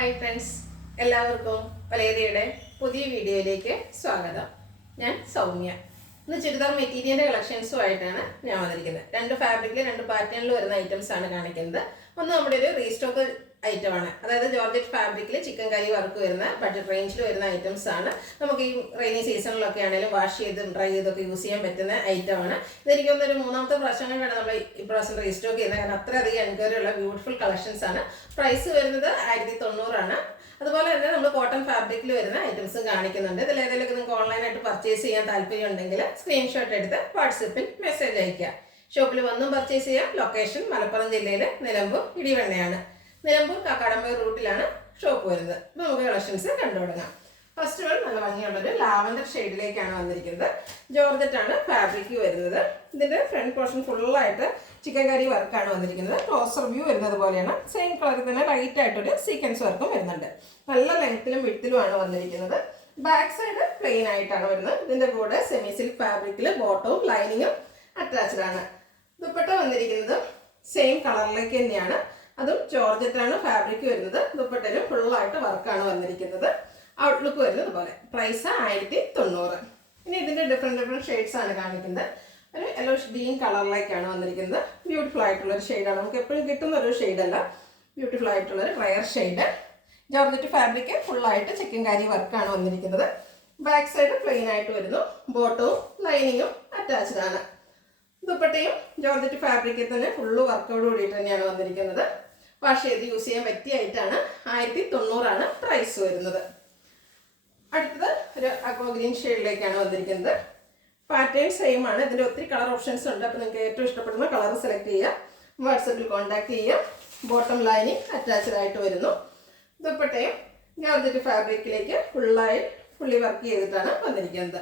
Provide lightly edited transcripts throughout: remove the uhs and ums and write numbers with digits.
Hi friends, എല്ലാവർക്കും വലേറിയയുടെ പുതിയ വീഡിയോയിലേക്ക് സ്വാഗതം. ഞാൻ സൗമ്യ. ഇന്ന് ചുരിദാർ മെറ്റീരിയലിൻ്റെ കളക്ഷൻസുമായിട്ടാണ് ഞാൻ വന്നിരിക്കുന്നത്. രണ്ട് ഫാബ്രിക്കിൽ രണ്ട് പാറ്റേണിൽ വരുന്ന ഐറ്റംസ് ആണ് കാണിക്കുന്നത്. ഒന്ന് നമ്മുടെ ഒരു റീസ്റ്റോക്ക് ഐറ്റമാണ്, അതായത് ജോർജറ്റ് ഫാബ്രിക്കിൽ ചിക്കൻ കറി വർക്ക് വരുന്ന ബഡ്ജറ്റ് റേഞ്ചിൽ വരുന്ന ഐറ്റംസ് ആണ്. നമുക്ക് ഈ റെയിനി സീസണിലൊക്കെ ആണെങ്കിലും വാഷ് ചെയ്തും ഡ്രൈ ചെയ്തൊക്കെ യൂസ് ചെയ്യാൻ പറ്റുന്ന ഐറ്റമാണ്. ഇതെനിക്കൊന്നൊരു മൂന്നാമത്തെ പ്രാവശ്യം വേണം നമ്മൾ ഇപ്രാവശ്യം റീസ്റ്റോക്ക് ചെയ്യുന്നത്, കാരണം അത്രയധികം എൻക്വയറി ഉള്ള ബ്യൂട്ടിഫുൾ കളക്ഷൻസ് ആണ്. പ്രൈസ് വരുന്നത് 1990 അതുപോലെ തന്നെ നമ്മൾ കോട്ടൺ ഫാബ്രിക്കിൽ വരുന്ന ഐറ്റംസും കാണിക്കുന്നുണ്ട്. ഇതിൽ ഏതെങ്കിലും നിങ്ങൾക്ക് ഓൺലൈനായിട്ട് പർച്ചേസ് ചെയ്യാൻ താല്പര്യം ഉണ്ടെങ്കിൽ സ്ക്രീൻഷോട്ട് എടുത്ത് വാട്സപ്പിൽ മെസ്സേജ് അയയ്ക്കുക. ഷോപ്പിൽ വന്നും പർച്ചേസ് ചെയ്യാം. ലൊക്കേഷൻ മലപ്പുറം ജില്ലയിലെ നിലമ്പൂർ ഇടിവണ്ണയാണ്. നിലമ്പൂർ കാക്കാടമ്പ റൂട്ടിലാണ് ഷോപ്പ് വരുന്നത്. അപ്പോൾ നമുക്ക് കളക്ഷൻസ് കണ്ടുപിടുങ്ങാം. ഫസ്റ്റ് വൺ നല്ല ഭംഗിയുള്ളൊരു ലാവൻഡർ ഷെയ്ഡിലേക്കാണ് വന്നിരിക്കുന്നത്. ജോർജറ്റ് ആണ് ഫാബ്രിക് വരുന്നത്. ഇതിൻ്റെ ഫ്രണ്ട് പോർഷൻ ഫുള്ളായിട്ട് ചിക്കൻ കറി വർക്കാണ് വന്നിരിക്കുന്നത്. ക്ലോസർ വ്യൂ വരുന്നത് പോലെയാണ്. സെയിം കളറിൽ തന്നെ ലൈറ്റ് ആയിട്ടൊരു സീക്വൻസ് വർക്കും വരുന്നുണ്ട്. നല്ല ലെങ്ത്തിലും വിഡ്ത്തിലുമാണ് വന്നിരിക്കുന്നത്. ബാക്ക് സൈഡ് പ്ലെയിൻ ആയിട്ടാണ് വരുന്നത്. ഇതിൻ്റെ കൂടെ സെമി സിൽക്ക് ഫാബ്രിക്കിൽ ബോട്ടവും ലൈനിങ്ങും അറ്റാച്ച്ഡ് ആണ്. ദുപ്പട്ട വന്നിരിക്കുന്നത് സെയിം കളറിലേക്ക് തന്നെയാണ്. അതും ജോർജറ്റ് ആണ് ഫാബ്രിക് വരുന്നത്. ദുപ്പട്ടയിലും ഫുള്ളായിട്ട് വർക്കാണ് വന്നിരിക്കുന്നത്. ഔട്ട്ലുക്ക് വരുന്നത് പോലെ. പ്രൈസ് 1990. ഇനി ഇതിൻ്റെ ഡിഫറെൻറ്റ് ഷെയ്ഡ്സ് ആണ് കാണിക്കുന്നത്. ഒരു യെല്ലോ ഗ്രീൻ കളറിലേക്കാണ് വന്നിരിക്കുന്നത്. ബ്യൂട്ടിഫുൾ ആയിട്ടുള്ളൊരു ഷെയ്ഡാണ്. നമുക്ക് എപ്പോഴും കിട്ടുന്ന ഒരു ഷെയ്ഡല്ല, ബ്യൂട്ടിഫുൾ ആയിട്ടുള്ളൊരു റയർ ഷെയ്ഡ്. ജോർജറ്റ് ഫാബ്രിക് ഫുള്ളായിട്ട് ചിക്കൻ കാരി വർക്കാണ് വന്നിരിക്കുന്നത്. ബാക്ക് സൈഡ് പ്ലെയിൻ ആയിട്ട് വരുന്നു. ബോട്ടവും ലൈനിങ്ങും അറ്റാച്ച്ഡ് ആണ്. ദുപ്പട്ടയും ജോർജറ്റ് ഫാബ്രിക്കിൽ തന്നെ ഫുള്ള് വർക്കോട് കൂടിയിട്ട് തന്നെയാണ് വന്നിരിക്കുന്നത്. വാഷ് ചെയ്ത് യൂസ് ചെയ്യാൻ പറ്റിയ ആയിട്ടാണ്. 1990 പ്രൈസ് വരുന്നത്. അടുത്തത് ഒരു അക്വ ഗ്രീൻ ഷെയ്ഡിലേക്കാണ് വന്നിരിക്കുന്നത്. പാറ്റേൺ സെയിം ആണ്. ഇതിൻ്റെ ഒത്തിരി കളർ ഓപ്ഷൻസ് ഉണ്ട്. അപ്പോൾ നിങ്ങൾക്ക് ഏറ്റവും ഇഷ്ടപ്പെടുന്ന കളർ സെലക്ട് ചെയ്യുക. വാട്സപ്പിൽ കോൺടാക്ട് ചെയ്യുക. ബോട്ടം ലൈനിങ് അറ്റാച്ച്ഡ് ആയിട്ട് വരുന്നു. ദുപ്പട്ടയും ജോർജറ്റ് ഫാബ്രിക്കിലേക്ക് ഫുള്ളി വർക്ക് ചെയ്തിട്ടാണ് വന്നിരിക്കുന്നത്.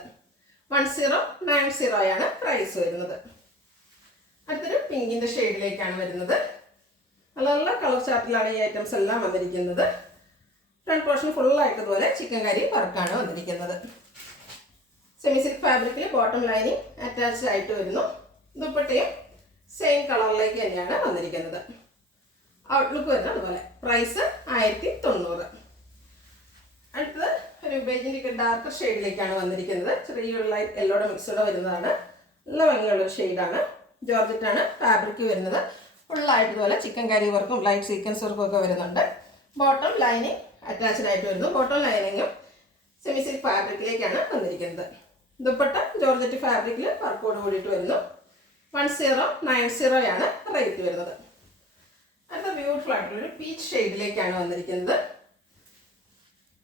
1090 പ്രൈസ് വരുന്നത്. അടുത്തൊരു പിങ്കിൻ്റെ ഷെയ്ഡിലേക്കാണ് വരുന്നത്. നല്ല നല്ല കളർ ചാർട്ടിലാണ് ഈ ഐറ്റംസ് എല്ലാം വന്നിരിക്കുന്നത്. ഫ്രണ്ട് പോർഷൻ ഫുള്ളായിട്ട് ഇതുപോലെ ചിക്കൻ കറി വർക്കാണ് വന്നിരിക്കുന്നത്. സെമി സിൽക്ക് ഫാബ്രിക്കിൽ ബോട്ടം ലൈനിങ് അറ്റാച്ച്ഡ് ആയിട്ട് വരുന്നു. ദുപ്പട്ടയും സെയിം കളറിലേക്ക് തന്നെയാണ് വന്നിരിക്കുന്നത്. ഔട്ട്ലുക്ക് വരുന്നത് അതുപോലെ. പ്രൈസ് 1990. അടുത്തത് ഒരു ബേജിൻ്റെ ഡാർക്ക് ഷെയ്ഡിലേക്കാണ് വന്നിരിക്കുന്നത്. ചെറിയൊരു ലൈറ്റ് യെല്ലോടെ മിക്സോടെ വരുന്നതാണ്. നല്ല ഭംഗിയുള്ളൊരു ഷെയ്ഡാണ്. ജോർജറ്റ് ആണ് ഫാബ്രിക് വരുന്നത്. ഫുള്ളായിട്ട് ഇതുപോലെ ചിക്കൻ കറി വർക്കും ലൈറ്റ് സീക്വൻസ് വർക്കും ഒക്കെ വരുന്നുണ്ട്. ബോട്ടം ലൈനിങ് അറ്റാച്ച്ഡ് ആയിട്ട് വരുന്നു. ബോട്ടം ലൈനിങ്ങും സെമി സിൽക്ക് ഫാബ്രിക്കിലേക്കാണ് വന്നിരിക്കുന്നത്. ദുപ്പട്ട ജോർജറ്റ് ഫാബ്രിക്കിൽ വർക്കോട് കൂടിയിട്ട് വരുന്നു. 1090 റേറ്റ് വരുന്നത്. അടുത്ത ബ്യൂട്ടിഫുൾ ആയിട്ടുള്ളൊരു പീച്ച് ഷെയ്ഡിലേക്കാണ് വന്നിരിക്കുന്നത്.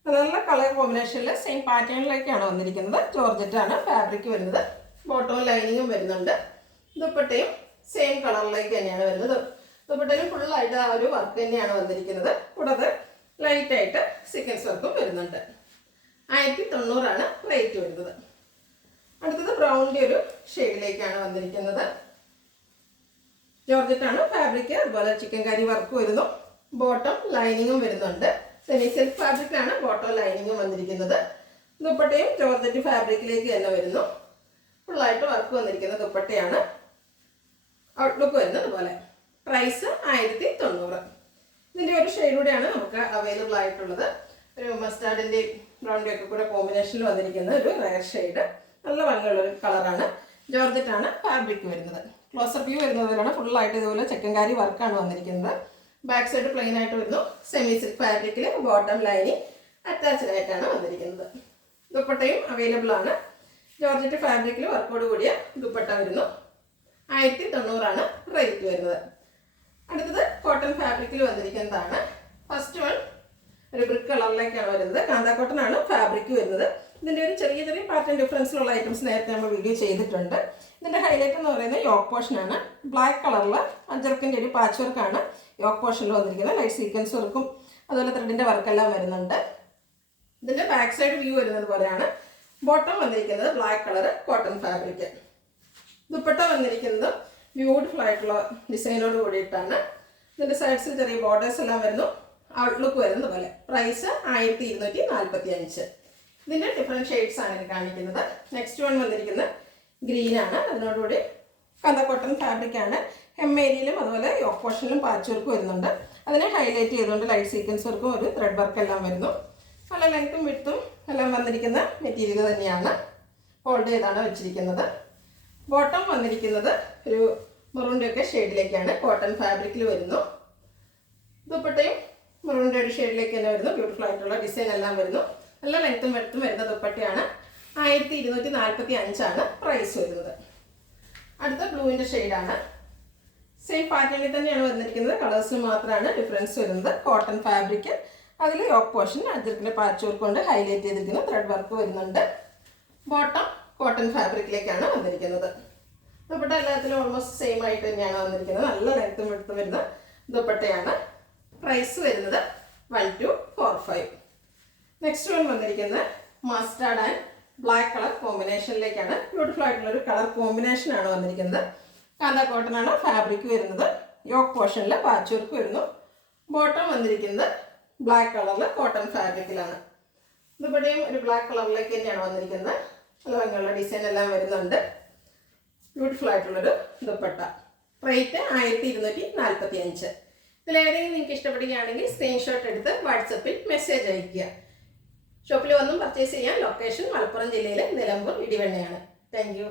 നല്ല കളർ കോമ്പിനേഷനിൽ സെയിം പാറ്റേണിലേക്കാണ് വന്നിരിക്കുന്നത്. ജോർജറ്റ് ആണ് ഫാബ്രിക് വരുന്നത്. ബോട്ടവും ലൈനിങ്ങും വരുന്നുണ്ട്. ദുപ്പട്ടയും സെയിം കളറിലേക്ക് തന്നെയാണ് വരുന്നത്. ദുപ്പട്ടയിലും ഫുള്ളായിട്ട് ആ ഒരു വർക്ക് തന്നെയാണ് വന്നിരിക്കുന്നത്. കൂടാതെ ലൈറ്റായിട്ട് സീക്വൻസ് വർക്കും വരുന്നുണ്ട്. 1990 റേറ്റ് വരുന്നത്. അടുത്തത് ബ്രൗണിൻ്റെ ഒരു ഷെയ്ഡിലേക്കാണ് വന്നിരിക്കുന്നത്. ജോർജറ്റ് ആണ് ഫാബ്രിക്. അതുപോലെ ചിക്കൻ കറി വർക്ക് വരുന്നു. ബോട്ടം ലൈനിങ്ങും വരുന്നുണ്ട്. സെമി സിൽക്ക് ഫാബ്രിക്കിലാണ് ബോട്ടം ലൈനിങ്ങും വന്നിരിക്കുന്നത്. ദുപ്പട്ടയും ജോർജറ്റ് ഫാബ്രിക്കിലേക്ക് തന്നെ വരുന്നു. ഫുള്ളായിട്ട് വർക്ക് വന്നിരിക്കുന്ന ദുപ്പട്ടയാണ്. ഔട്ട്ലുക്ക് വരുന്നത് പോലെ. പ്രൈസ് 1990. ഇതിൻ്റെ ഒരു ഷെയ്ഡ് കൂടെയാണ് നമുക്ക് അവൈലബിൾ ആയിട്ടുള്ളത്. ഒരു മസ്റ്റാർഡിൻ്റെയും ബ്രൗണിൻ്റെയും ഒക്കെ കൂടെ കോമ്പിനേഷനിൽ വന്നിരിക്കുന്ന ഒരു റയർ ഷെയ്ഡ്. നല്ല ഭംഗിയുള്ളൊരു കളറാണ്. ജോർജറ്റ് ആണ് ഫാബ്രിക് വരുന്നത്. ക്ലോസർ വ്യൂ വരുന്നത് പോലെയാണ്. ഫുള്ളായിട്ട് ഇതുപോലെ ചിക്കൻ കറി വർക്കാണ് വന്നിരിക്കുന്നത്. ബാക്ക് സൈഡ് പ്ലെയിൻ ആയിട്ട് വരുന്നു. സെമി സിൽക്ക് ഫാബ്രിക്കിൽ ബോട്ടം ലൈനിങ് അറ്റാച്ച്ഡ് ആയിട്ടാണ് വന്നിരിക്കുന്നത്. ദുപ്പട്ടയും അവൈലബിൾ ആണ്. ജോർജറ്റ് ഫാബ്രിക്കിൽ വർക്കോട് കൂടിയ ദുപ്പട്ട വരുന്നു. 1990 റേറ്റ് വരുന്നത്. അടുത്തത് കോട്ടൺ ഫാബ്രിക്കിൽ വന്നിരിക്കുന്നതാണ്. ഫസ്റ്റ് വൺ ഒരു ബ്രിക്ക് കളറിലേക്കാണ് വരുന്നത്. കാന്താ കോട്ടൺ ആണ് ഫാബ്രിക് വരുന്നത്. ഇതിൻ്റെ ഒരു ചെറിയ പാറ്റേൺ ഡിഫറൻസിലുള്ള ഐറ്റംസ് നേരത്തെ നമ്മൾ വീഡിയോ ചെയ്തിട്ടുണ്ട്. ഇതിൻ്റെ ഹൈലൈറ്റ് എന്ന് പറയുന്നത് യോക്ക് പോർഷനാണ്. ബ്ലാക്ക് കളറിൽ അഞ്ചർക്കിൻ്റെ ഒരു പാച്ച് വർക്കാണ് യോക്ക് പോർഷനിൽ വന്നിരിക്കുന്നത്. ലൈറ്റ് സീക്വൻസ് വർക്കും അതുപോലെ ത്രെഡിൻ്റെ വർക്കെല്ലാം വരുന്നുണ്ട്. ഇതിൻ്റെ ബാക്ക് സൈഡ് വ്യൂ വരുന്നത് പോലെയാണ്. ബോട്ടം വന്നിരിക്കുന്നത് black colour cotton fabric. Dupatta വന്നിരിക്കുന്നത് ബ്യൂട്ടിഫുൾ ആയിട്ടുള്ള ഡിസൈനോട് കൂടിയിട്ടാണ്. ഇതിൻ്റെ സൈഡ്സിൽ ചെറിയ ബോർഡേഴ്സ് എല്ലാം വരുന്നു. ഔട്ട്ലുക്ക് വരുന്നത് പോലെ. പ്രൈസ് 1245. ഇതിൻ്റെ ഡിഫറെൻറ്റ് ഷെയ്ഡ്സ് ആണ് ഇത് കാണിക്കുന്നത്. നെക്സ്റ്റ് വൺ വന്നിരിക്കുന്നത് ഗ്രീനാണ്. അതിനോടുകൂടി കാന്താ കോട്ടൺ ഫാബ്രിക്കാണ്. hem ഏരിയയിലും അതുപോലെ യോക്ക് പോർഷനിലും പാച്ച് വർക്ക് വരുന്നുണ്ട്. അതിനെ ഹൈലൈറ്റ് ചെയ്തുകൊണ്ട് ലൈറ്റ് സീക്വൻസ് വർക്കും ഒരു ത്രെഡ് വർക്ക് എല്ലാം വരുന്നു. നല്ല ലെങ്ത്തും വിഡ്ത്തും എല്ലാം വന്നിരിക്കുന്ന മെറ്റീരിയൽ തന്നെയാണ്. ഫോൾഡ് ചെയ്താണ് വെച്ചിരിക്കുന്നത്. ബോട്ടം വന്നിരിക്കുന്നത് ഒരു മെറൂണിൻ്റെ ഒക്കെ ഷെയ്ഡിലേക്കാണ്. കോട്ടൺ ഫാബ്രിക്കിൽ വരുന്നു. ദുപ്പട്ടയും മെറൂണിൻ്റെ ഒരു ഷെയ്ഡിലേക്ക് തന്നെ വരുന്നു. ബ്യൂട്ടിഫുൾ ആയിട്ടുള്ള ഡിസൈൻ എല്ലാം വരുന്നു. നല്ല ലെങ്ത്തും വെഡ്ത്തും വരുന്ന ദുപ്പട്ടയാണ്. 1245 പ്രൈസ് വരുന്നത്. അടുത്ത ബ്ലൂവിൻ്റെ ഷെയ്ഡാണ്. സെയിം പാറ്റേണിൽ തന്നെയാണ് വന്നിരിക്കുന്നത്. കളേഴ്സിൽ മാത്രമാണ് ഡിഫറൻസ് വരുന്നത്. കോട്ടൺ ഫാബ്രിക്, അതിൽ യോക്ക് പോർഷൻ അജർക്കിൻ്റെ പാച്ച് വർക്ക് കൊണ്ട് ഹൈലൈറ്റ് ചെയ്തിരിക്കുന്ന ത്രെഡ് വർക്ക് വരുന്നുണ്ട്. ബോട്ടം കോട്ടൺ ഫാബ്രിക്കിലേക്കാണ് വന്നിരിക്കുന്നത്. ദുപ്പട്ട എല്ലാത്തിലും ഓൾമോസ്റ്റ് സെയിം ആയിട്ട് തന്നെയാണ് വന്നിരിക്കുന്നത്. നല്ല ലെങ്ത്തും വെഡ്ത്തും വരുന്ന ദുപ്പട്ടയാണ്. പ്രൈസ് വരുന്നത് 1245. നെക്സ്റ്റ് വൺ വന്നിരിക്കുന്നത് മസ്റ്റാർഡ് ആൻഡ് ബ്ലാക്ക് കളർ കോമ്പിനേഷനിലേക്കാണ്. ബ്യൂട്ടിഫുൾ ആയിട്ടുള്ളൊരു കളർ കോമ്പിനേഷനാണ് വന്നിരിക്കുന്നത്. കാന്ത കോട്ടൺ ആണ് ഫാബ്രിക് വരുന്നത്. യോക്ക് പോർഷനിൽ പാച്ച് വർക്ക് വരുന്നു. ബോട്ടം വന്നിരിക്കുന്നത് ബ്ലാക്ക് കളറിൽ കോട്ടൺ ഫാബ്രിക്കിലാണ്. ദുപ്പട്ടയും ഒരു ബ്ലാക്ക് കളറിലേക്ക് തന്നെയാണ് വന്നിരിക്കുന്നത്. നല്ല ഭംഗിയുള്ള ഡിസൈൻ എല്ലാം വരുന്നുണ്ട്. ബ്യൂട്ടിഫുൾ ആയിട്ടുള്ളൊരു ദുപ്പട്ട. റേറ്റ് 1245. ഇതിലേതെങ്കിലും നിങ്ങൾക്ക് ഇഷ്ടപ്പെടുകയാണെങ്കിൽ സ്ക്രീൻഷോട്ട് എടുത്ത് വാട്സപ്പിൽ മെസ്സേജ് അയയ്ക്കുക. ഷോപ്പിൽ വന്നും പർച്ചേസ് ചെയ്യാൻ. ലൊക്കേഷൻ മലപ്പുറം ജില്ലയിലെ നിലമ്പൂർ ഇടിവണ്ണയാണ്. Thank you.